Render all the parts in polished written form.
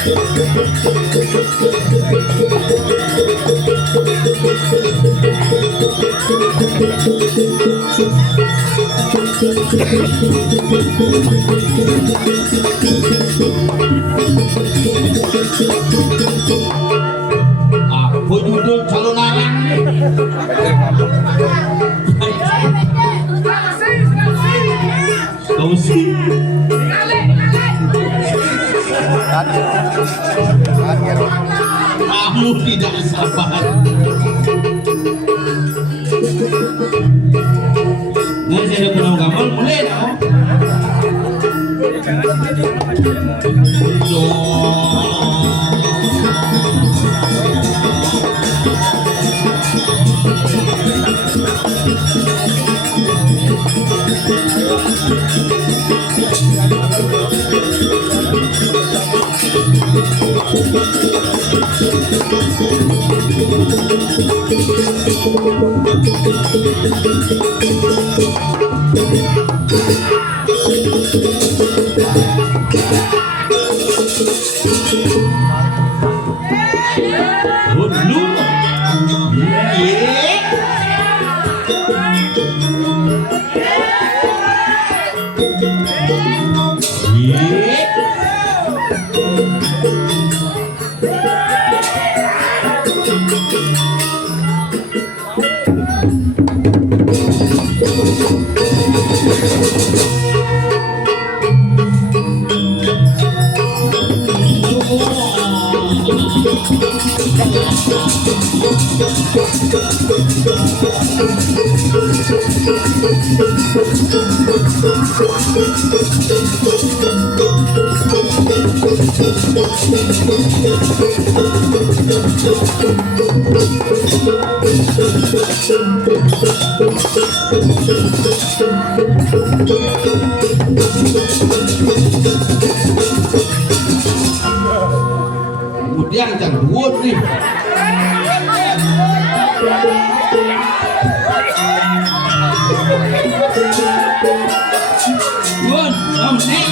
Aku judul calon arang. Kau sih. Kamu tidak sabar. Nah, saya udah pernah gambar, mulai dong. Kemudian jangan buat nih. Buat, kamu nih.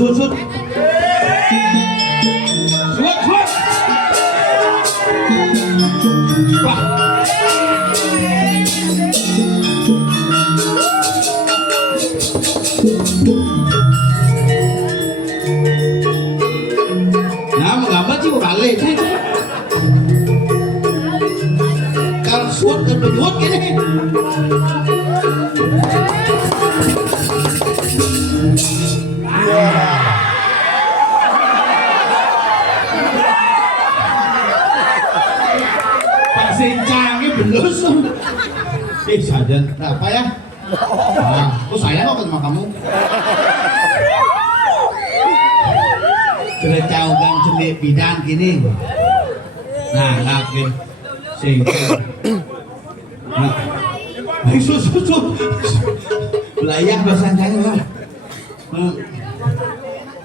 Sud. Nah, mengapa sih balik? Kalau suat dan berbuat gini. Belus, saja apa ya? Nah, aku sayang kok sama kamu. Cerecaukan celik bidang gini. Nah, lakin sing. Nah, susu. Belayah bahasa Jawa.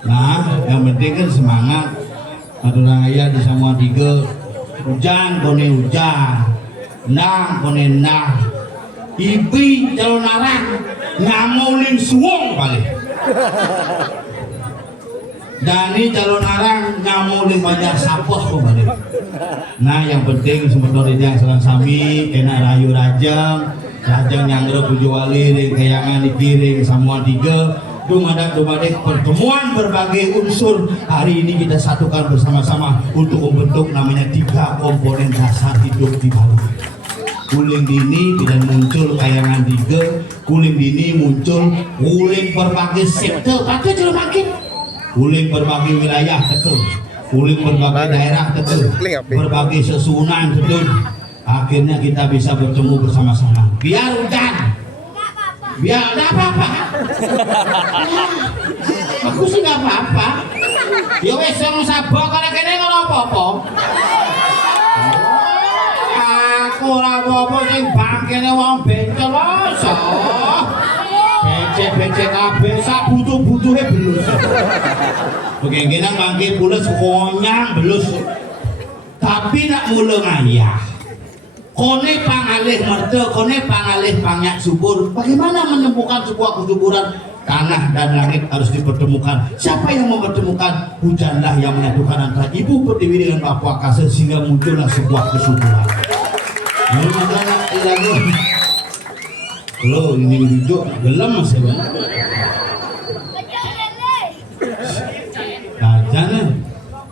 Nah, yang penting kan semangat. Aturan ayah di semua tiga. Hujan kone hujan. Nah, kone nah, ibi calon arang ngamulin suwong balik. Dani calon arang ngamulin banyak sapoh balik. Nah, yang penting sebenarnya yang serang sami enak rayu rajang yang tujuh wali ring kayangan dipiring semua tiga. Dumadak pertemuan berbagai unsur hari ini kita satukan bersama-sama untuk membentuk namanya 3 komponen dasar hidup di Bali. kuling dini tidak muncul kayangan tiga, kuling dini muncul kuling berbagai sektor, patut jelas makin kuling berbagai wilayah betul, kuling berbagai daerah betul, berbagai sesunan betul. Akhirnya kita bisa bertemu bersama-sama. Biar hujan, biar ada apa-apa. Aku sih nggak apa-apa. Ya wes yang sabok kalau kene ngono apa-apa. Aku ora apa-apa sing bangkene wong bencel wae. Becek-becek kabeh sak butuh-butuhe belus. Kengkenan mangke pules konyang belus. Tapi nak mula ngayah. Kone pangalih merda, kone pangalih panyak subur. Bagaimana menemukan sebuah kesuburan? Tanah dan langit harus dipertemukan. Siapa yang mempertemukan? Hujanlah yang menyatukan antara Ibu Pertiwi dengan Bapak Kase sehingga muncullah sebuah kesuburan. Lo ini hijau gelem masih bang. Jangan.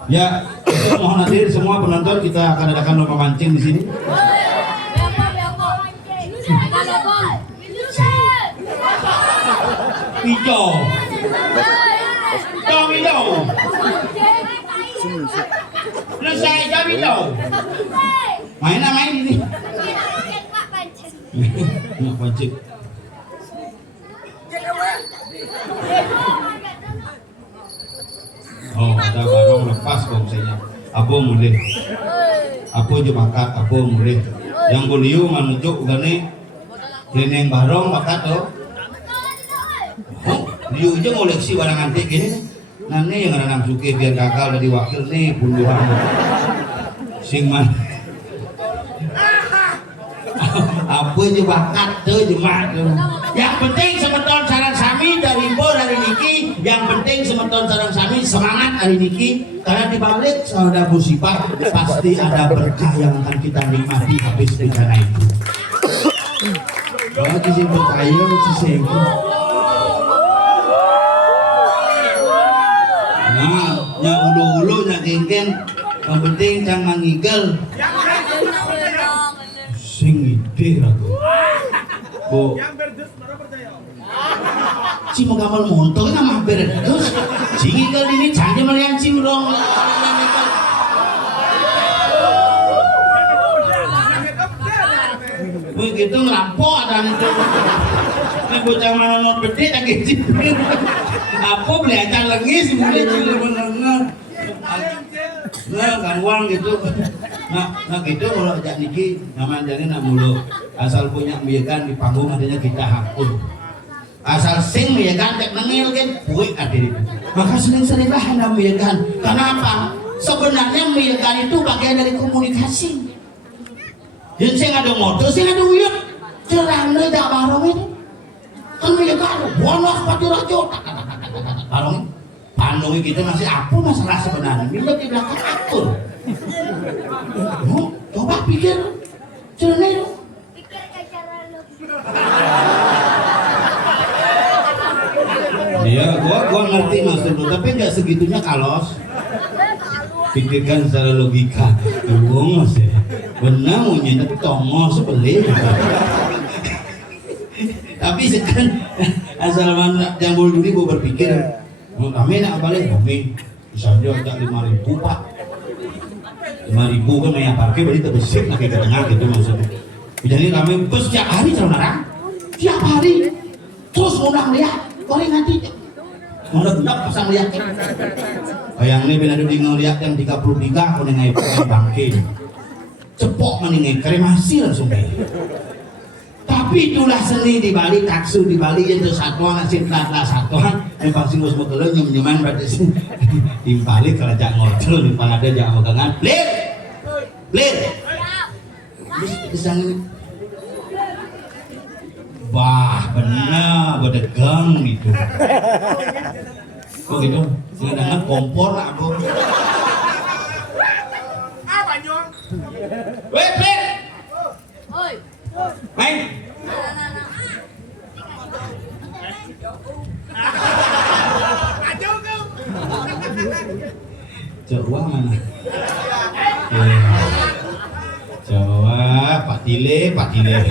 Ya, mohon hadir semua penonton, kita akan adakan lomba mancing di sini. Hijau. Hijau. Selesai hijau. Main ini. Nak pancing. Oh, ada barang lepas kongsinya. Apa mulai? Apa je bakat? Apa mulai? Yang beliau menuju gane reneng barang bakat oh. Liu je ngoleksi barang antik gini. Nane yang nanam suke biar gagal dari wakil nih punduhan. Sing man. Apa je bakat tuh jemaat. Yang penting semeton sarang sami dari Bo dari Niki. Yang penting semeton sarang sami semangat hari Niki. Karena dibalik ada musibah pasti ada berkah yang akan kita nikmati habis bencana itu. Kalau sisi berkaya sisi itu. Nah, nya ulu-ulu nya genggen. Yang penting jangan ngigel. Sing ide aku. Bo. Cimo gamal montok nama berdus. Sing ngigel ini jangan melihat cimrong. Begitu ngelampok ada itu. Ini bocah mana not bedek lagi cipir. Apa belajar lengis mulai cilik menengah. Nah kan uang gitu. Nah gitu kalau jak niki namanya nak mulu asal punya miyakan di panggung adanya kita hakun. Asal sing miyakan cek nengil kan buik adir itu. Maka sering-sering lah hendak miyakan. Kenapa? Sebenarnya miyakan itu bagian dari komunikasi. Yang sing ada motor, sing ada wiyut. Cerana tak barong itu. Kan miyakan bonus pati rajo. Barong Bandung kita masih apa masalah sebenarnya? Miyak di belakang atur. Coba pikir, cerna itu. Pikir ke cara lo. Iya, gua ngerti maksud lu, tapi nggak segitunya kalos. Pikirkan secara logika. Tunggu mas ya. Benar punya tapi tongol sebeli. Tapi sekarang asal mana yang boleh dulu gua berpikir. Kami nak balik kami misalnya tak 5.000 pak 5.000 kan yang parkir berarti terbesar nak ke tengah gitu maksudnya. Jadi kami bus tiap hari calon orang tiap hari terus ngundang lihat boleh nanti ngundang pasang lihat yang ini bila di ngeliat yang 33 aku nengai bangkit cepok meningai kremasi langsung deh. Tapi itulah seni di Bali, taksu di Bali itu satuan ngasih telah satuan yang pasti gue semua kalau nyum-nyuman berarti sih di Bali kerajaan ngocel di ada jangan megangan lir bisa ini wah benar berdegang gitu kok gitu dengan kompor lah aku apa nyong wait oi main Jawa mana? Jawa Pak Tili patile.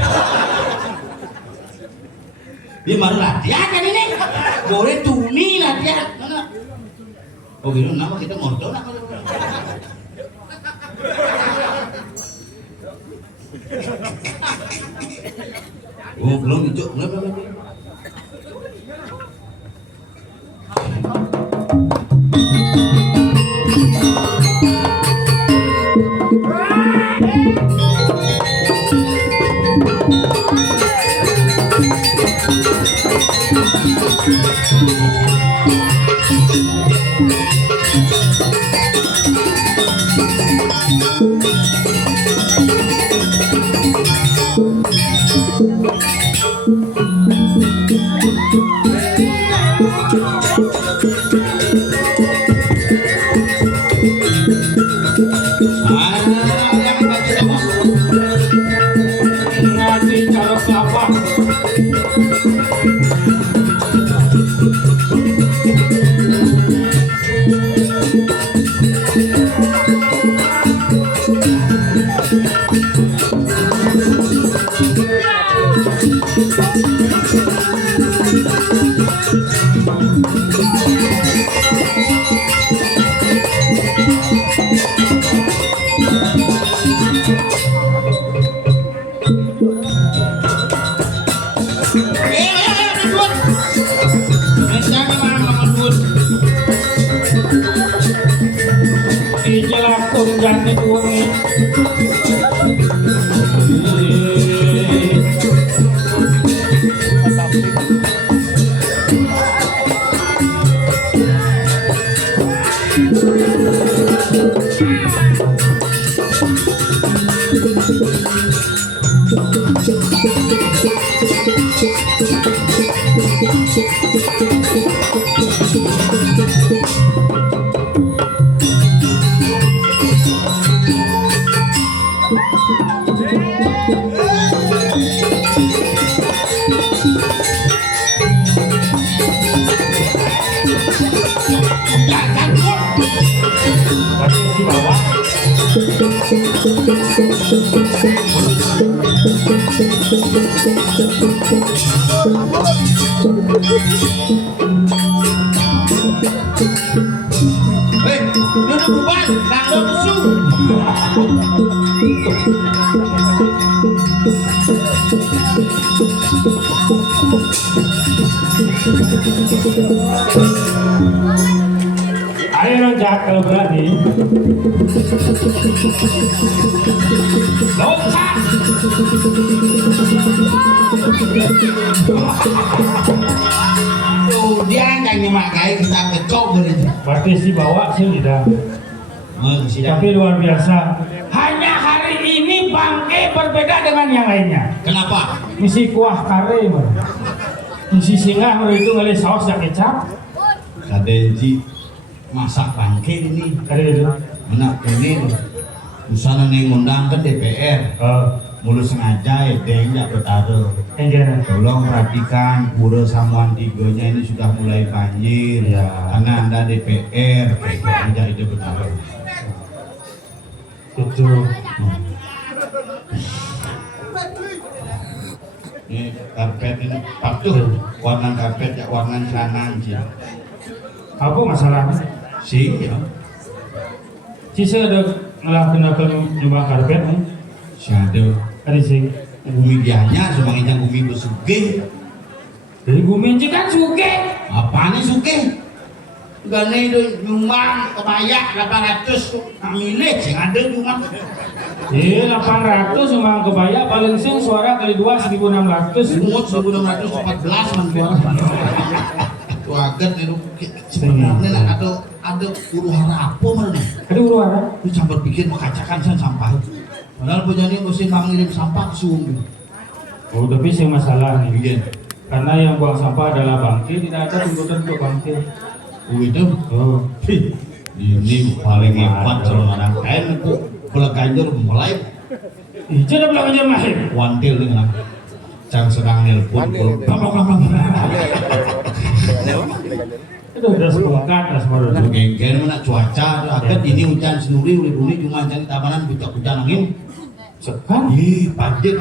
Dia baru latihan kan ini. Boleh tuni latihan. Mana? Oh gitu, nama kita ngobrol nama. Oh belum itu, belum. Ayo Rojak kalau berani. Lompat. Kemudian yang memakai kita kecok begitu. Berarti si bawa sih tidak. Tapi luar biasa. Hanya hari ini bangke berbeda dengan yang lainnya. Kenapa? Misi kuah kare, misi singa itu ngali saus dan kecap. Kadenji masak bangke ini. Kare itu. Anak ini usana nih ngundang ke DPR. Mulu sengaja edeng ya bertaruh. Tolong perhatikan pura Samuan Tigonya ini sudah mulai banjir ya. Karena Anda DPR aja itu bertaruh. Itu. Ini karpet ini patuh warna karpet ya warna celana sih. Apa masalahnya? Sih ya. Sisa ada ngelakuin nyoba karpet nih. Si ada. Ada sih. Bumi dianya semangnya bumi bersugih. Dari bumi kan sugih. Apaan nih sugih? Gane itu nyumbang kebayak 800 milih sing ada cuma. 800 cuma kebaya paling sing suara kali 2 1600. Umut 1614 man suara. Tuaget itu sebenarnya ada huru-hara apa mana? Ada huru-hara? Itu campur bikin mengkacakan sampah. Padahal punya ini mesti mengirim sampah ke sumber. Oh, tapi sing masalah nih. Bikin. Karena yang buang sampah adalah bangke, tidak ada tuntutan untuk bangke. Oh itu? Oh. Ini paling hebat kalau orang kain itu pelekanjur mulai. Itu udah belakangan mahir. Wantil dengan Cang sedang nelpon kalau Itu udah sepakat lah semua dulu. geng-geng mana cuaca agak ini hujan senuri uli cuma jadi tabanan hujan angin Sekarang Padet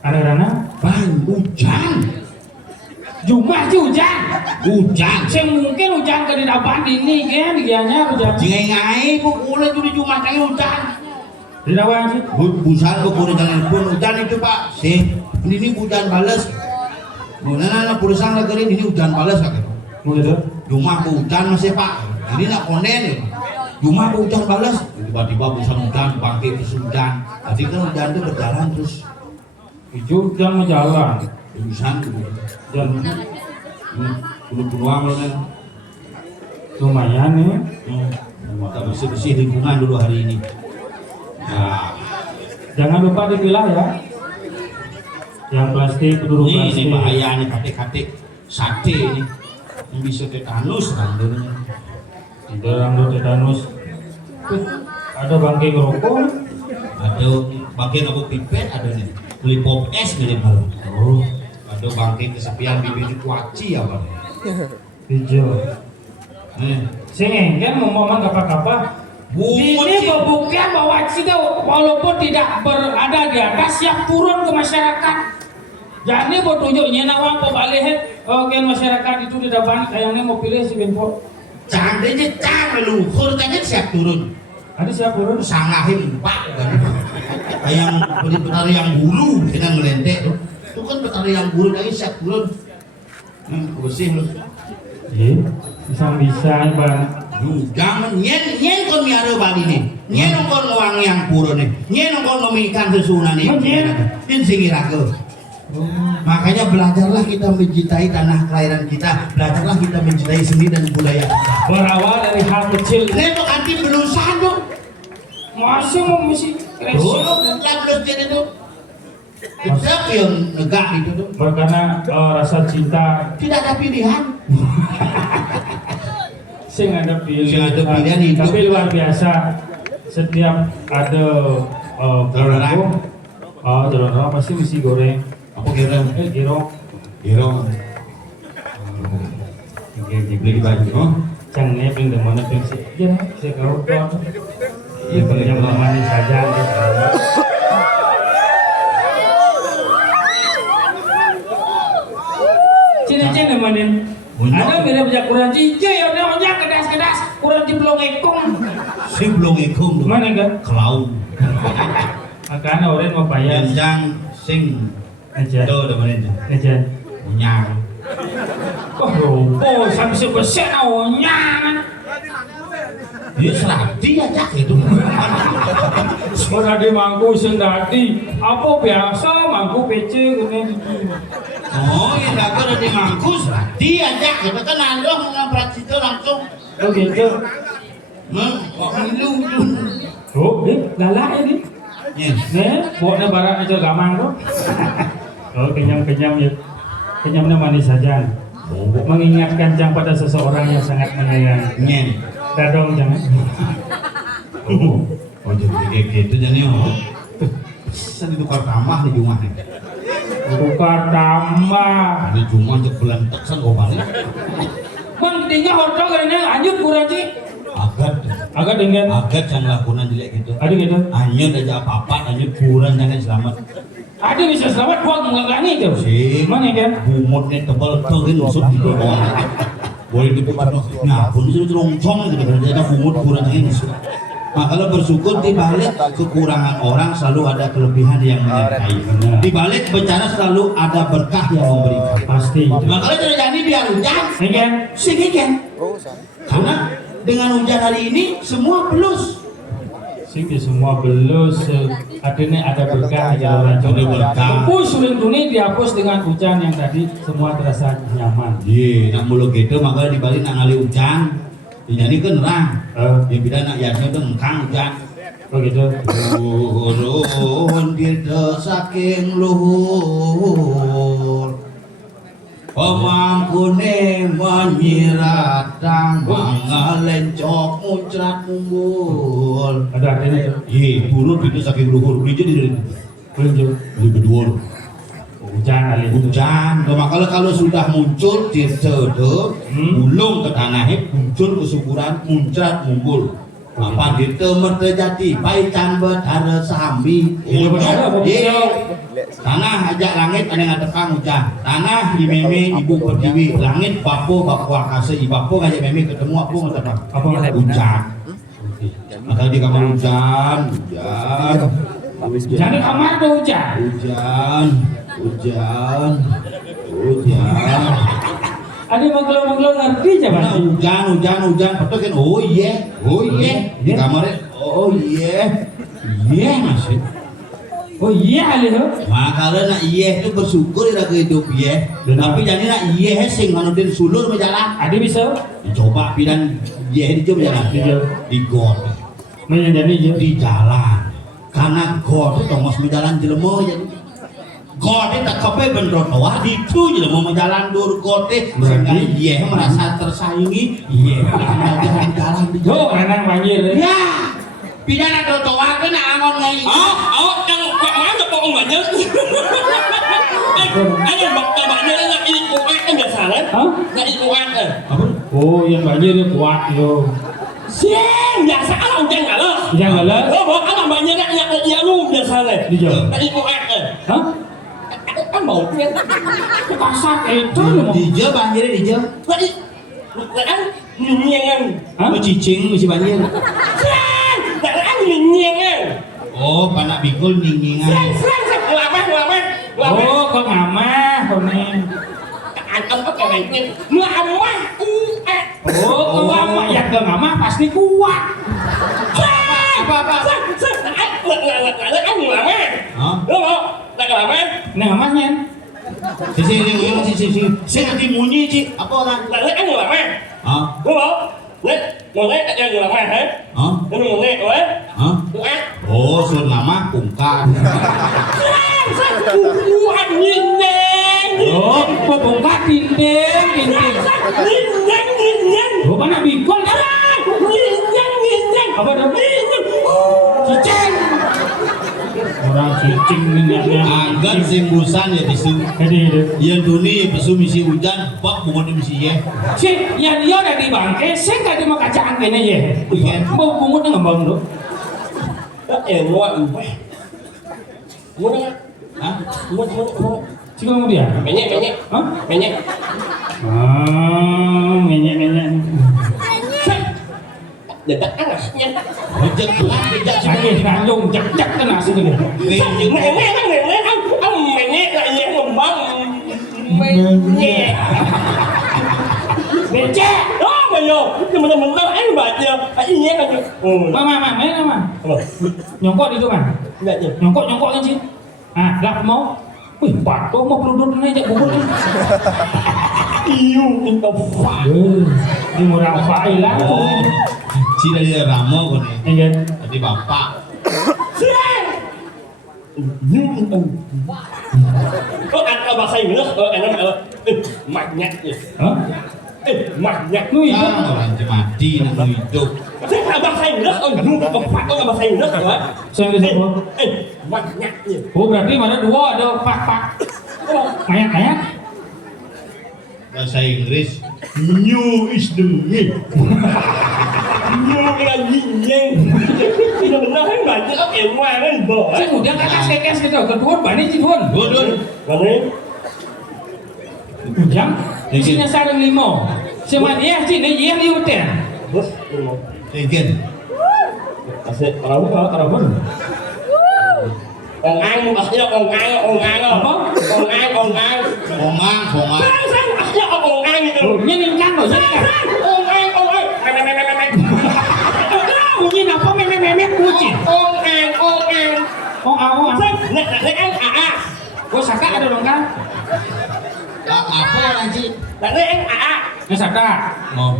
ada hujan. Jumat hujan. Hujan. Sing mungkin hujan ke di dapat ini kan dianya hujan. Jingai-ngai pukul itu di Jumat lagi hujan. Di dapat sih. Busan pukul telepon hujan itu Pak. Ini hujan balas. Mana perusahaan lagi ini hujan balas kan? Begitu. Rumah hujan masih Pak. Ini nak konen ya. Rumah hujan balas. Tiba-tiba busan hujan bangkit terus hujan. Tadi kan hujan itu berjalan terus. Itu hujan mau jalan. Busan Dan peluang loh kan. lumayan nih. Maka bersih-bersih lingkungan dulu hari ini. Nah, Jangan lupa dipilah ya. Yang plastik, peluru ini plastik. bahaya nih katik-katik sate ini. Yang bisa tetanus randanya. Tidak rambut tetanus. Ada bangkai ngerokok. Ada bagian aku pipet ada nih. Beli pop es mirip malu. Oh, ada bangkai kesepian bibir di kuaci ya Bang. Hijau. Sing kan momen apa-apa. Ini pembuktian bahwa kita walaupun tidak berada di atas yang turun ke masyarakat. Jadi petunjuknya nawang pembalihan masyarakat itu di depan kayaknya mau pilih si Benpo. Jangan aja cang leluhur tanya siap turun. Ada siap turun? Sangahin Pak kan. Yang petari yang bulu kita ngelentek tuh. Itu kan petari yang bulu tadi siap turun. Bersih lu. Iya, bisa Bang. Jangan nyen kon miara bali nih. Nyen kon ngewang yang pura nih. Nyen kon ngemikan sesuna nih. Nyen singiraga. Makanya belajarlah kita mencintai tanah kelahiran kita. Belajarlah kita mencintai seni dan budaya kita. Berawal dari hal kecil. Itu anti belusan tuh. Masih mau mesti Oh, yang belum jadi tuh. Siapa yang negak itu tuh? Karena rasa cinta Tidak ada pilihan. sing ada pilihan. Sing ada pilihan hidup. Tapi luar biasa. Setiap ada Telur telur pasti mesti goreng. Apa kira? Giro. Oke, dibeli di baju. Oh, Canggih ping demone ping sih. Ya, saya kau tuh. Ya kerja manis saja. Cina-cina demanin. Ada mirip jak kurang cincin, ya udah kedas-kedas, kurang ciplong ekong. si belum ikut. Mana kan? Kelau. Makanya orang mau bayar. Yang sing Aja. itu udah mana itu? Aja. Nyang. Oh, sampai sebesar awalnya. Dia serati aja itu. Orang di mangku sendati, apa biasa mangku PC kemudian Oh, ya nggak ada di mangkus. Dia aja kita kan anda ngaprat situ langsung. oh gitu. Kok milu? Oh, galak ini. Nih, buatnya barang aja gamang tuh. Oh, kenyam-kenyam ya. Kenyamnya manis saja. Mengingatkan jang pada seseorang yang sangat menyayangi. Nyen. Tadong jangan. Oh, jadi kayak gitu jadi oh. Saya ditukar tambah di rumah nih. Tukar tambah. Di rumah cek belantek san kok balik. Bang, tinggal hotel karena lanjut kurang sih. Agak dengan. Agak jangan lakukan jelek gitu. Ada gitu. Anyut aja apa-apa, anyut kurang jangan selamat. Ada bisa selamat buat mengelakani itu. Sih. Mana kan? Bumutnya tebal tuh kan usut di bawah. Boleh ditukar nah pun itu rongsong gitu ternyata bumut kurang ini. Nah, kalau bersyukur di balik kekurangan orang selalu ada kelebihan yang menyertai. Di balik bencana selalu ada berkah yang memberikan. Pasti. Makanya terjadi biar hujan, Kan? kan? Karena dengan hujan hari ini semua pelus. Sehingga semua belus akhirnya ada berkah ya Ada berkah. Tepus ini dihapus dengan hujan yang tadi semua terasa nyaman. Iya, nak mulu gitu makanya di balik nak ngali hujan. Jadi kan nerang. Yang beda nak yasnya itu ngkang hujan. Begitu. Turun kita saking luhur. Pemangkune menyiratang mangalencok muncrat mumbul. Ada artinya itu. Iya, turun itu saking luhur. Beli jadi Tunjuk beli berdua. hujan kali itu. Hujan, kalau sudah muncul di sede, gulung ke tanahnya, muncul kesuburan, muncrat mumbul. Apa gitu terjadi baik can betara sambi. Iya benar, Bapak. Tanah ajak langit ada yang tekang hujan. Tanah di meme ibu pertiwi. Langit bapo bapo akase ibapo ngajak meme ketemu aku ngetekang. Apa nggak Hujan. Maka di kamar hujan. Jangan di kamar tuh hujan. Hujan. Ada mengeluh ngerti aja Nah, Pak. hujan. Betul kan? Oh iya. Di kamarnya. Oh iya. Iya masih. Oh iya ali tuh. Makanya nak iya itu bersyukur dah kehidup iya. Tapi jadi nak iya sing anu din sulur berjalan. Ada bisa? Dicoba pidan iya dicoba jalan. Di got. Menjadi aja. Di jalan. Karena got itu tongos berjalan jelema jadi. Got itu tak kepe bener wah itu jelema menjalan dur got sehingga iya merasa tersaingi. Iya jalan di Tuh renang banjir. ya. Pidana trotoar kan angon ngai. Yang mana kok banyak? Ada bakal banyak nggak ini kuat kan nggak salah? Hah? Nggak ini kuat kan? Apa? Oh yang banjir dia kuat yo. Siang biasa kan udah nggak lah. Yang galas. Oh bawa kan banyak yang lu biasa lah. Dijauh. Nggak ini kuat kan? Hah? Kan mau kan? Kasar itu. Di banjir di jauh. Nggak kan nyenyengan. Hah? Cicing masih banjir. Nggak kan nyenyengan. Oh, panak bikul ningingan. Ngelamat. Oh kok mama koning. Apa kayaknya ngelamat. Oh kok mama ya ke mama pasti kuat. Apa? Hah? Nah mamanya. Sisi. Saya nanti munyi Ci. Apa orang? Hah? Hah? Oh, sun lama kungkan. Oh pembongkar dinding. Oh mana bikol kan? Apa dong? Cicing. Orang cicing minyaknya. Agar simbusan ya bisu. Jadi Yang duni bisu misi hujan, pak bungut misi ye. si yang dia ada di bangke, saya nggak mau kacaan kene ya. Mau bungutnya ngembang dulu. Hah? Si kamu dia? Hah? Menyek. Menyek. Dedak anaknya. Bejek Sakit kandung, jak kena sih gini. Becek. Mama, main sama. Nyongkok di itu kan? Nyongkok kan sih. Ah, lap mau. Wih, patok mau peluduk aja bubur. Ini murah failah. Si dari Ramo kan ya. Iya. Tadi bapak. Ada bahasa Inggris, maknya, Hah? maknya. Lu itu. Orang mati nak hidup. Saya nggak bahasa Inggris, pak nggak bahasa Inggris, Saya bisa apa? maknya. Oh, berarti mana dua ada pak. Kayak. Bahasa Inggris. New is the me. Dengan jinjeng, tidak benar kan banyak apa yang mana boh? Saya udah kakak gitu, kedua bani cipun. Bodon. Mana? Jam, isinya sarung limo. Cuma dia sih, dia liutin. Bos, Again. kasih orang pun. Ongang, maksudnya ongang Apa? Ongang. Kongang. Sang, maksudnya ongang itu. Ini kan loh, Ongang. bunyi apa memek kucing. Ongang. Oh. Sang, nek AA. Gua saka ada dong kan? Apa orang Ci? Nek AA. Nggak saka. Mau.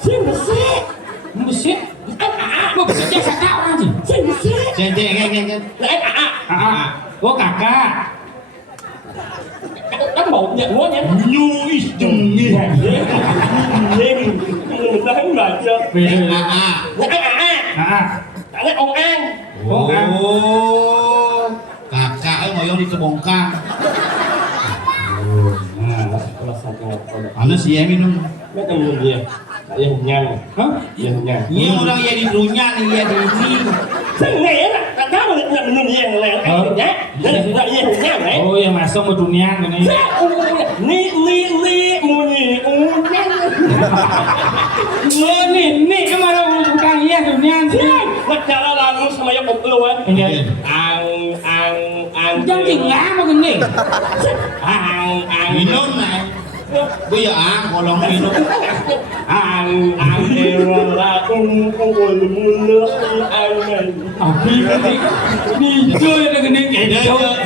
Sing besik. Besit. Gua besit saka orang sih. Sing besik. Ceng. Nek AA. Gua kakak. Kan mau nhận mua nhé. New is the me. Nhìn người ta thấy mệt chưa? Nek AA. Nek ongang. Oh. Kakak ngoyong di kebongkang. Mana sih ya minum? Mấy tầm người gì? Iya nyan. Hah? Iya nyan. Ini orang ya di runyan, ya di ini. Saya nggak tak tahu nak minum yang lain. Ya, dan tidak iya nyan. Oh ya masuk ke dunia ini. Ni muni nyan. Nih kemana bukan iya dunia sih? Macam lagu sama yang pembeluan. Ini Ang jangan nggak mau gini. ang Minum nah. Bây giờ kalau minum. ang era mun Đi chơi là cái này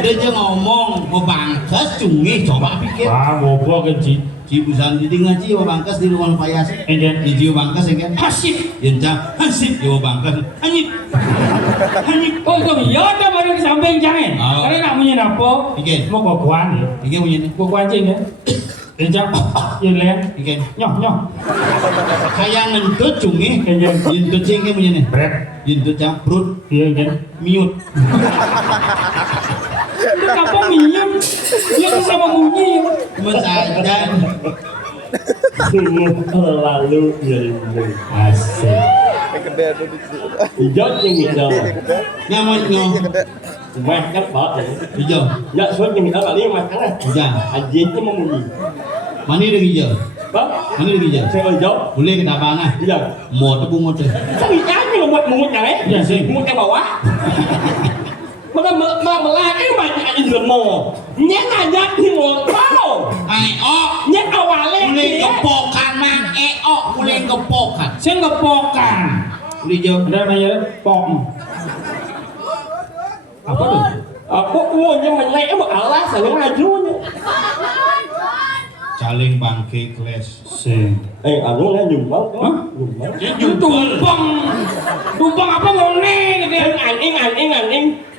Dia ngomong mau bangkas cungi coba pikir. Wah, goblok kan Ci. Ci busan di ngaji mau bangkas di rumah payas. Enten. Di jiwa bangkas ya kan. Hasip. Yenca hasip jiwa bangkas. Hanyit. Hanyit. Oh, itu ya ada baru di samping jangan. Oh. Karena nak punya apa? Ikan. Mau gogoan ya. Ikan punya ni. Gogoan cing ya. Enten. Yang lain. Ikan. Nyoh. Kayak ngentut cungi. Enten. Yentut cing punya ni. Berat. Yentut cang perut Iya kan. miut. Apa minum? Dia bisa membunyi. Mensajan. sungguh lalu ilmu. Asik. Hijau yang hijau. Nyamannya. Makan banget. Hijau. Ya soalnya yang hijau kali makan lah. Hijau. Ajinya memuji. Mana dia hijau? Bang, Mana dia hijau? saya hijau. Boleh ke tabang ah? Hijau. Một tu một tu. Sao bị cá như là một mụn này đấy? Dạ, gì? Mụn cái bảo á. Mà là cái mà chạy rửa mồ. Nhét là nhát thì một bao. Ai o. Nhét ao à lên. Boleh kepokan mang o. Boleh kepokan. Saya nggak pokan. Boleh hijau. Ada namanya pok. Apa tuh? Aku nhưng mà lẽ mà ở lá sẽ những ai chú nhá. Caling bangke kelas. Sing. Ở nó lấy dùng bóng. Hah? Dùng bóng. Itu tumpang apa mau nih gitu ya? Anh in.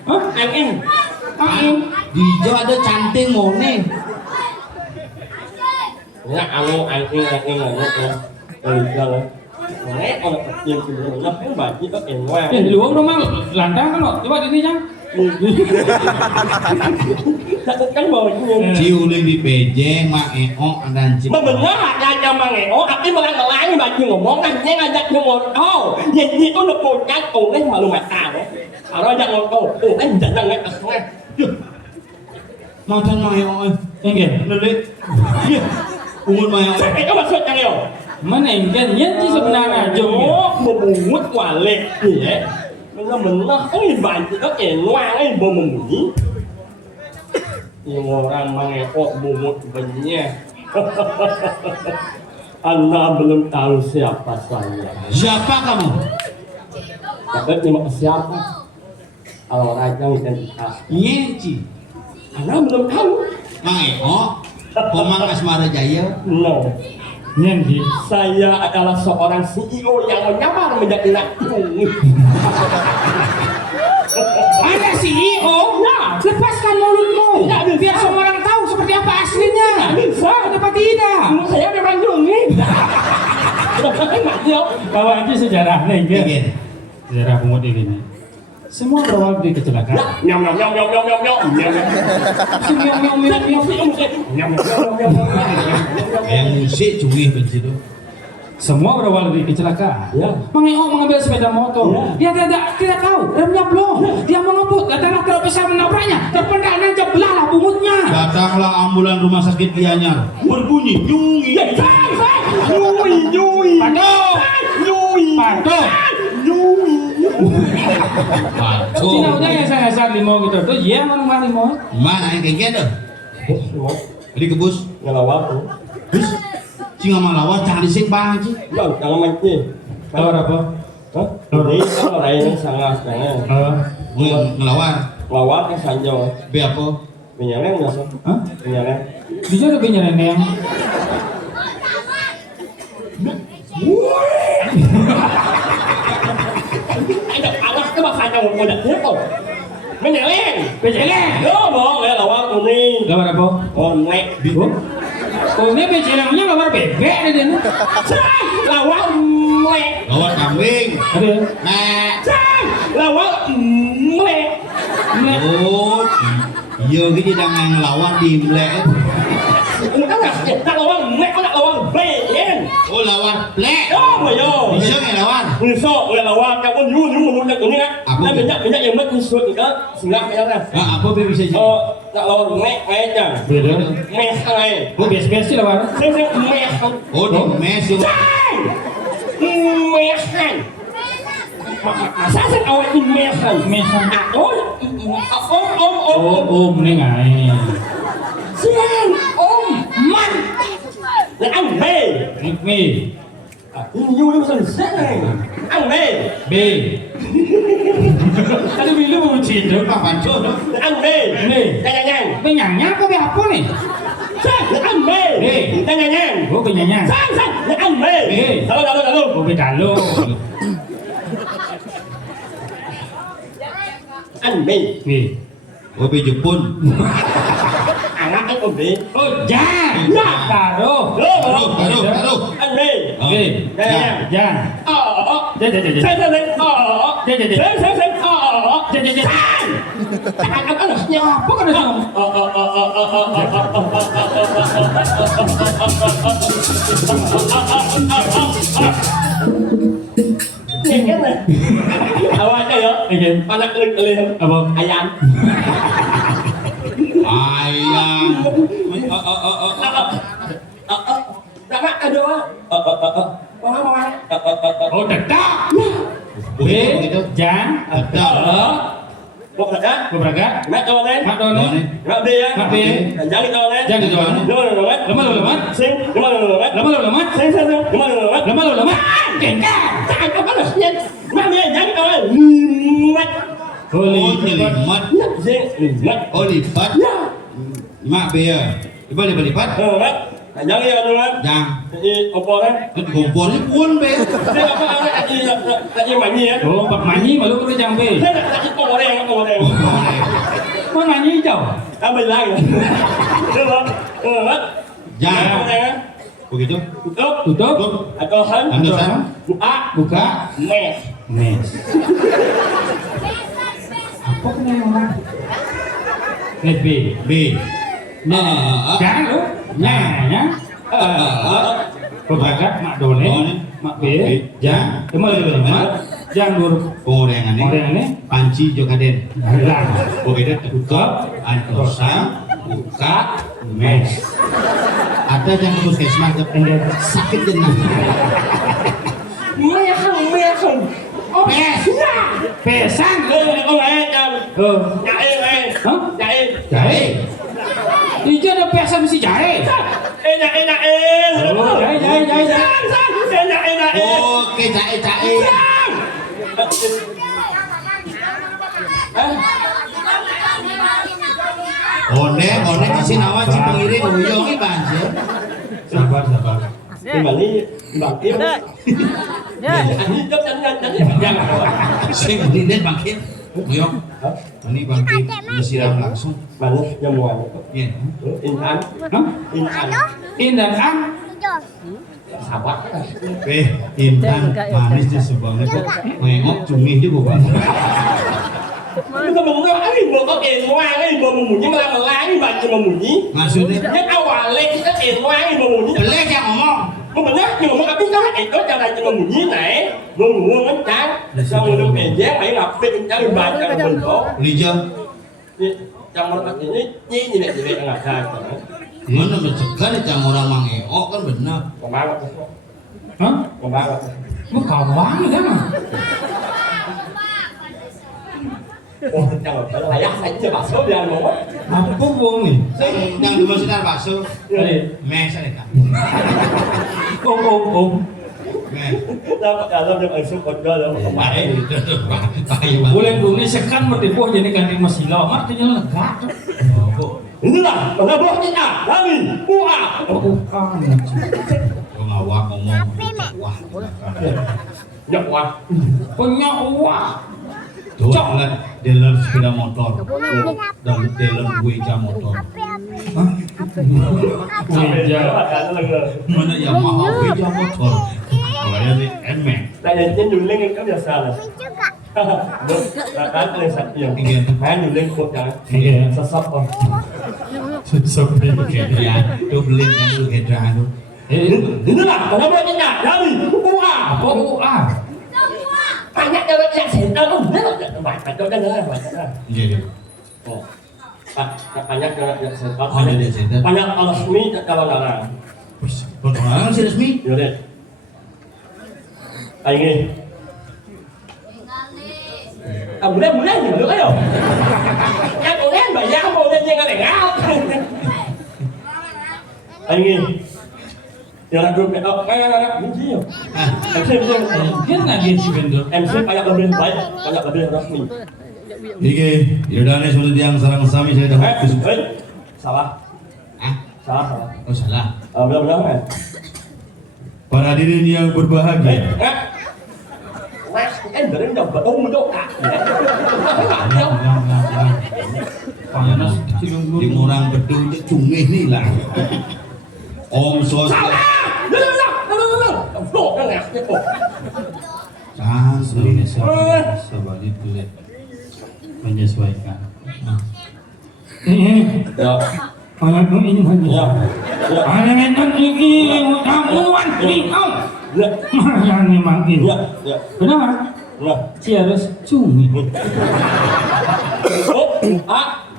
Hah? Anh in. Angin. Di hijau ada canting mone. Nha, anh in là nhất. Rồi. Nét ông nhìn thì nó cái bài chỉ có tiền hoa. Luang rumah landang kan lo. Coba ini Jang. Cánh bờ nhưng Chiu lên di PJ mak o dan cip. mà mình nói là ra cho mà ngày ố cái mà ăn mà lái nhưng mà nhưng mà món ăn nhé ăn dắt nhưng mà ô gì có được một cái cùng đấy mà luôn mà tao đấy ở đó dắt một câu cùng đấy dẫn rằng đấy nghe Mau thân mai oi. Engin. Lên đi. Umur mai oi. cái mà sợ chẳng hiểu Mana engin? Yen sih sebenarnya jom. một bùn quả lệ gì đấy mình nó không nhìn bài thì có thể ngoan ấy bộ mình nghĩ nhưng mà orang mengenai bumut banyak Anda belum tahu siapa saya. Siapa kamu? Tapi terima siapa? Kalau raja identitas. Nyeci. Anda belum tahu. Mang o. Komang Asmara Jaya. No. Nyendi. Saya adalah seorang CEO yang menyamar menjadi racun. Ada CEO? Ya. Lepaskan mulutmu. Tidak bisa. Biar semua orang tahu seperti apa aslinya. Tidak bisa. Kenapa tidak? Menurut saya memang jungkir. Sudah saya nggak jauh. Bawa aja sejarahnya Ingin. Engin. Sejarah pungut ini. Semua berawal dari kecelakaan. Nyam. Yang musik curi benci tu. Semua berawal dari kecelakaan. Ya. Mang Eo mengambil sepeda motor. Ya. Dia tidak tahu remnya belum. Dia mengebut. Datanglah truk besar menabraknya. Terpental dan jeblah punggungnya. Datanglah ambulan rumah sakit Gianyar. Berbunyi nyungi. Nyui. Patuh. Cina udah yang sangat limau gitu. Tuh iya mana limau? Mana yang kayak gitu? Di kebus. Ngelawak. Bus. Singa malawan cari sing bang sih. Jangan main sih. Tahu apa? Hah? Ini kalau lain yang sangat Ngelawan. Ngelawak yang sanjau. Be apa? Menyaleng nggak sih? Hah? Menyaleng. Bisa lebih nyeleneng. Ada anak itu bakal sanjau mau dah tuh. Menyaleng. Bejeleng. Yo, mau ngelawak ini. Gambar apa? Oh, nek. Oh ini bejelengnya gambar bebek ada dia. Lawak nek. Lawan kambing. Ada ya? Nah. Lawak nek. Oh. Iya gini dengan ngelawan di melek. Enggak nggak lawak nek, kok lawak ben. Oh lawan Plek. Oh, yo. Bisa nggak lawan? Bisa nggak lawan kamu dulu menurut ini kan? Nah banyak yang mek usul juga singgah ya kan? Apa bisa jadi? Nak lawan mek aja. Beda. Mek aja. Oh biasa-biasa sih lawan. Saya mek. Oh di mes itu. Mehan. Masa sih awak ini mehan? Mehan. Om. Nih ngai. Siang, om. Man. Là ăn bê. Mi. Ini juga selesai. Ăn bê. B. Tadi bilu mau cinta. Apa pancur? Ăn bê. Nih. Nhanh. Penyanya apa be apa nih? Là ăn bê. Nhanh. Oh penyanya. Sang. Là ăn bê. Lalu. Oh beda lo. Ăn bê. Nih. Kopi Jepun. Anak ăn om bê. Oh jangan. Ya. Taruh. Taruh. Ăn bê. Oke. Nhanh. Jangan. Jangan. Apa kan ada? Awalnya ya, anak kelih Apa? ayam. Ayam. Nama ada apa? Oh dekat. B. Begitu. Jangan. Ada. Một là đó, Beberapa. mát to lên, Mak Doni. mát đi á, Mak đi. jangan to lên, Jangan to lên. Lemas, Lemas. sing, lemas, Lama lo lemat. sing, lemas, Lama lo lemat. Kengkang. tak apa lah, mát đi, jangan to lên, mát, Oh Boleh. nyelimat. sing, mát, Oh lipat. ya, Mak bea. Lipat. mát, jangan ya lemas, Yang. jadi apa kan? Kompornya pun be. Dia apa lagi mani ya? Oh, Pak Manyi malu kita jangan be. Dia lagi koreng. Mana Manyi jauh? Ambil lagi. Dia mát, Jangan. koreng, Begitu. tutup, Tutup. atau han, Andersan. buka, Buka. mes. Mes. Apa kena yang orang? Net B. B. Nah, jangan lo. Nah. Beberapa Mak Doni. Mak B. Jangan. Kemana lo lemat? Jangan lur. Pengorengan Orang ini. Panci Jokaden. Hilang. Begitu. Tutup. Antosa. Buka. Mes. Ada yang puskesmas sakit jenah. Mehan. Oh, Mes. Pesan. Ông ấy chồng. Oh. Chạy em. Hah? Chạy. Jahe. Ijo ada pesan mesti jahe. Em. Oh, jahe. Em. Oke, cae. One kasih nama si pengiring uyong ini banjir. Sabar. Nhưng mà lý bằng kiếm. Anh đi chấp nhận jangan. Sing beliin bangkit. Uyong. Ini bangkit disiram langsung. Mà nó ra ngoài. Iya. Intan. Hah? Intan. In dan An. Sahabat. Intan manis di sebangnya kok mengok cumi juga bang. Kita mengenal ini mau có tiền ngoan ấy mà mùi nhưng mà làm lá như vậy thì mà mùi Maksudnya nhất áo hòa lên kita tiền ngoan ấy mà mùi jelek yang ngomong. mà mình nhắc nhưng mà biết nói thì có cho này nhưng mà mùi này mùi mùi bánh tráng xong rồi nó tiền giá phải gặp biết tráng đi bài cho mình có Lijam. trong nó bắt như này là sai Mana mencegah nih cang orang mangeok kan benar. còn ba bạn Hah? còn ba bạn Lu kawan kan? trong rồi phải là phải chưa bảo số ra mà Apa wong nih? Yang dulu sinar bakso. Tadi. Mes ada kan? Om. Mes.เราจะไปซุปคนก็แล้วผมว่า Baik itu. Baik. Boleh bumi sekan bertipu jadi ganti masilo. Artinya lega tuh. ini lah nó bớt cái à đó mình mua à Bukan. Ngawak ngomong. Wah. nhập qua Punya uang. Tuh lihat dealer sepeda motor dan dealer Weja motor. Iya. Mana Yamaha Weja motor? Kayaknya nih emek. tại vì trên đường lên cái giờ sao này được là bán lên sạch nhiều Iya. bán đường lên cột chẳng Iya. sắp sắp không Sampai kayak ya, tuh beli yang dulu kayak tuh. Inilah namanya dari UA. Oh, Banyak cewek yang senter tuh, baca kan lah. Jadi. Oh, banyak cewek yang senter. Oh, dia senter. Banyak resmi kalau ngarang. Pertolongan si resmi. Yaudah. Kayak gini. Mulai dulu ayo. Kan mulai banyak mau dia jangan dengar. Kayak gini. Jangan dulu kayak biji. MC dia lagi si vendor. MC banyak lebih baik, banyak lebih resmi. Iki, yaudah sudah yang sarang sami saya dah. Salah. Salah. Oh salah. Benar-benar. Para hadirin yang berbahagia. Dari udah betul kak. Panas cilung Di orang bedul itu cungih nih lah. Om Swastiastu. Sabar itu lihat. Menyesuaikan. Ya. Aku ini lagi. Ya. Ada yang lagi kamuan kau. Yang memang ini. Ya. Kenapa? Nah. Si harus cumi.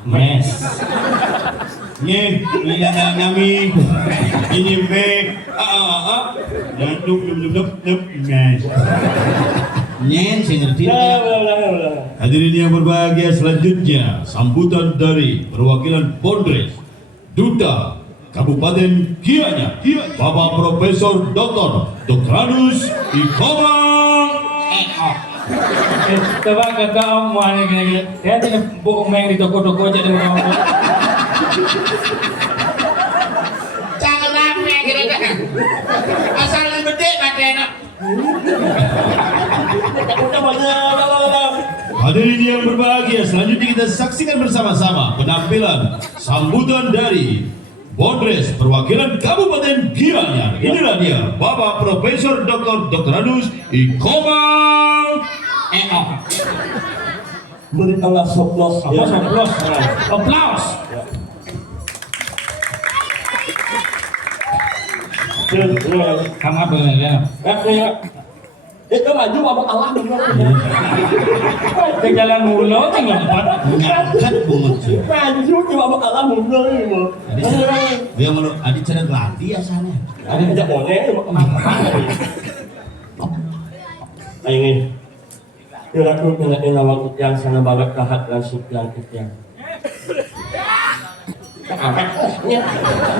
Mes. Nye, lihat kami. Ini baik. Jangan duk. Guys. Nyen, saya ngerti. Hadirin yang berbahagia selanjutnya, sambutan dari perwakilan Polres, Duta Kabupaten Gianyar, Bapak Profesor Dr. Anus Ikomang Eko. Coba kakak om mana gini. Saya tidak bohong main di toko-toko aja dengan kamu. Jangan rame kira-kira. Asal gede enak. Hadirin yang berbahagia, selanjutnya kita saksikan bersama-sama penampilan sambutan dari Polres perwakilan Kabupaten Gianyar. Inilah dia, Bapak Profesor Dr. Anus Ikomang Eko. Berikanlah soplos. Aplaus. Kamu apa ya? Itu maju abang Allah Ke jalan mulu tinggal 4. Ngangkat bungut sih. maju cuma abang Allah mundur ini. Dia mau adik cerita latih asalnya. Ada ajak boleh ingin kira-kira dengan waktu yang sana banget kahat dan yang ketiak.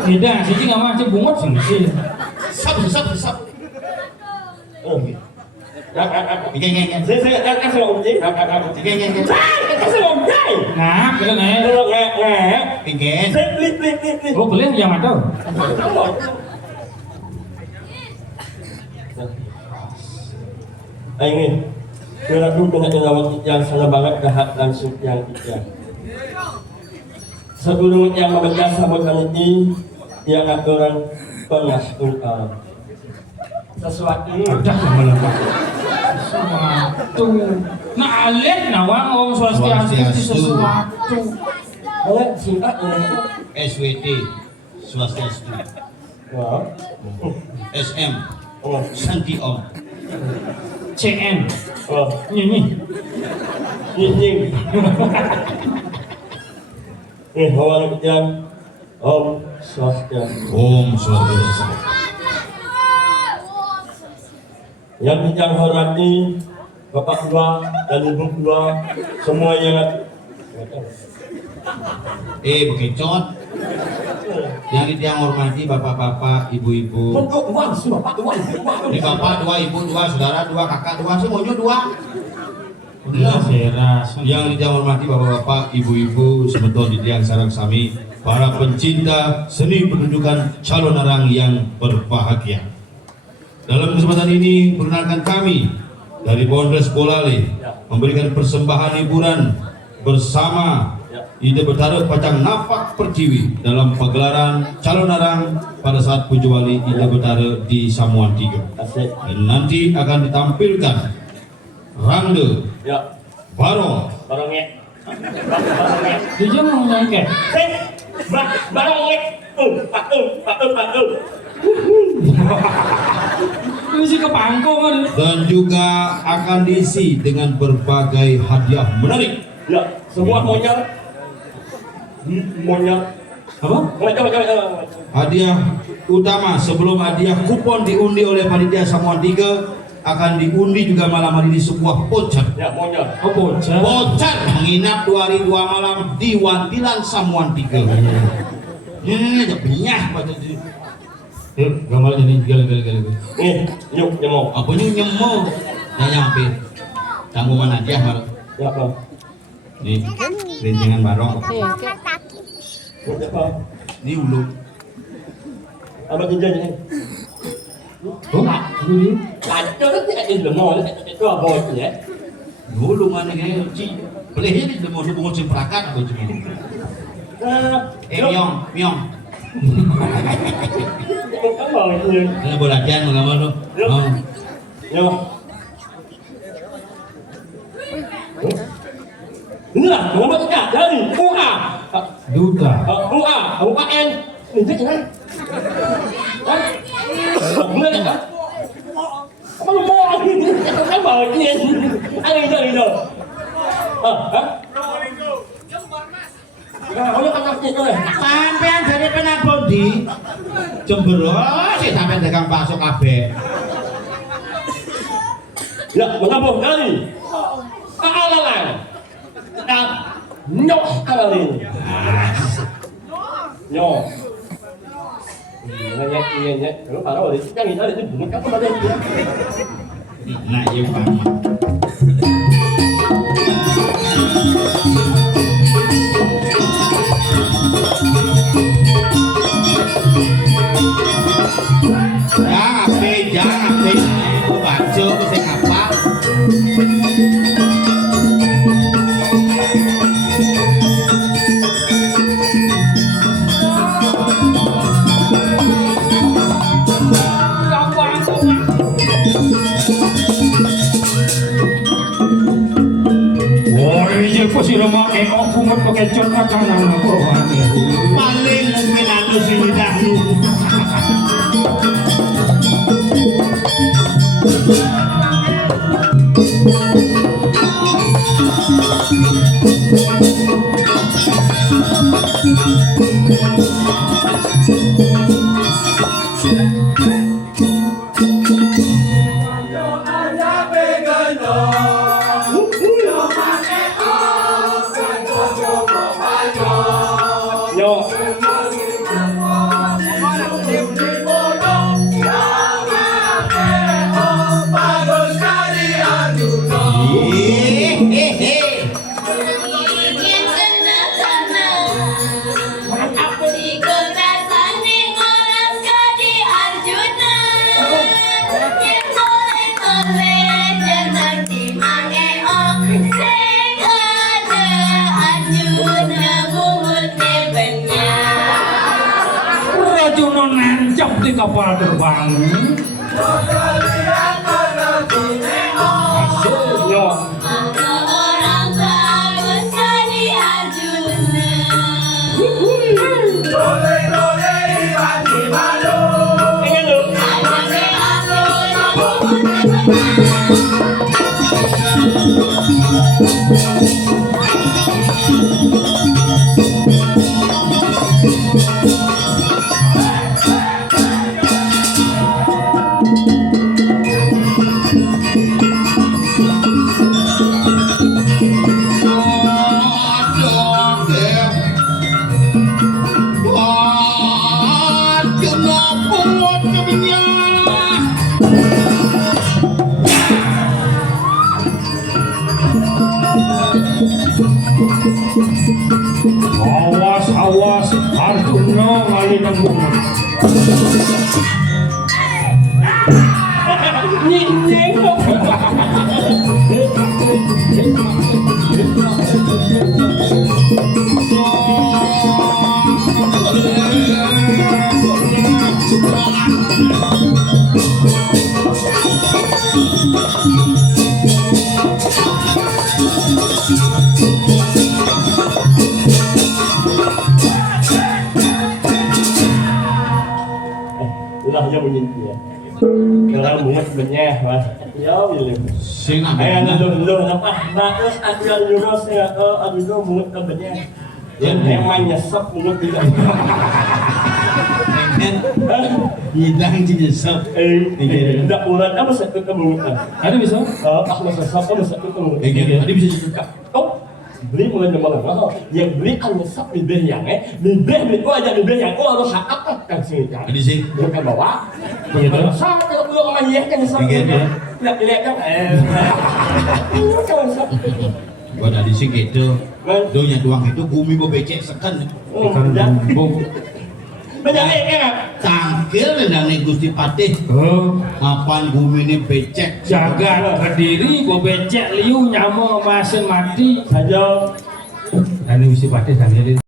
Tidak, sih nggak mau aja bungut sih. Sap. Ikan. Saya kan selonjik. Ikan. Kan selonjik. Nah, kira nih. Ikan. Plit. Oh boleh yang ada. Ingin kira-kira dengan waktu yang sana banget kahat dan yang ketiak. Sebelum yang membaca sambutan ini, yang aturan pengasturan sesuatu Udah melepas. Sesuatu. Nah, alih nawang om swastiastu sesuatu. boleh singkat ini. SWT Swastiastu. Wow. SM Oh, Santi Om. CN. oh, Ini. nying. Hawa hujan. Om Swastiastu. Om Swastiastu. Yang dijang hormati Bapak Dua dan Ibu Dua, semua yang Bekicot. Yang hormati bapak-bapak, ibu-ibu. bentuk uang sih Bapak Dua, Ini bapak 2, ibu 2, saudara 2, kakak 2, semuanya 2. Udah seras. Yang dihormati bapak-bapak, ibu-ibu, sebetul di tiang sarang sami, para pencinta seni pertunjukan calon arang yang berbahagia. Dalam kesempatan ini, perkenalkan kami dari Polres Bolale memberikan persembahan hiburan bersama Ide Betara Pacang Napak Pertiwi dalam pagelaran calon arang pada saat Pujo Wali Ide Betara di Samuan 3. asik. Dan nanti akan ditampilkan Rande, Ya, Barong, barangnya. Dia mau nyangke. Barangnya. Pak. Mesti ke pangkong kan. Dan juga akan diisi dengan berbagai hadiah menarik. Ya, sebuah monyet. Monyet. Apa? Hadiah utama sebelum hadiah kupon diundi oleh panitia Samuan 3 akan diundi juga malam hari ini sebuah voucher. Ya, monyet. Oh bocah. Voucher menginap 2 hari 2 malam di Wantilan Samuan 3. Ini penyah pada jadi. Gambar jadi gal. Nih, yuk nyemok. Apa nyemong? Nanya apa? Tanggungan hadiah baru. Ya, Pak. Nih, rincingan barong. Apa? Ini ulu. Apa jenjangnya? Oh, ini Lanjut nanti ada lemon, itu apa ya? ulu mana kayak ci. Pelihnya di mau hubungan si perakat atau cuma. Miong. Kan mau ini. Ini boleh latihan mengapa tu? Oh. Ya. Inilah, nomor tiga dari UA. Duda. UAN. Ini gimana? Bener kan? Apa lu mau ini? Kan mau ini. Ini. Kamu kan ngerti tuh. Sampean dari penabur di Jember sih sampean dagang bakso kabeh. Ya, mengapa kali? Alalan. Nyok alalin. Nyok. Iya. Kalau parah udah yang ini ada di bunyi kamu ada dia. Nah, iya Pak. Jangan ape. Itu baca mesti apa? Si rumah ekor kumat pakai cat kanan apa? Paling mungkin anu sini dahulu. Di kapal terbang. Yo. Orang bangsa di Arjuna. Ingin lu. Awas Arjuna ngali nembung. Nying dong. Udah aja bunyi dia. mungut benyeh mas. Ya pilih. Sing nak Ayah benar. dulu apa? Bagus ada dulu saya aduh mungut benyeh. Yang emang nyesek mungut tidak. Hidang jenisap. Tidak urat apa satu mungut. Ada bisa? Ah masa apa satu mungut. Ada bisa juga. Oh, beli mulai nomor yang beli kan nyesek bibir yang bibir itu aja bibir yang harus apa kan sini kan. Ada sih. Bukan bawa. Begitu. Saya kalau belum orang iya kan nyesek. Tidak lihat kan. Ini kan nyesek. Gua dari sing gitu. Donya tuang itu bumi mau becek seken. Ikan bumbung. Banyak kan. Tangkil dan Gusti Patih. Oh, Kapan bumi ini becek? jagat berdiri, gue becek liu nyamuk masin mati. Saja Dan ini mesti patih dan jadi.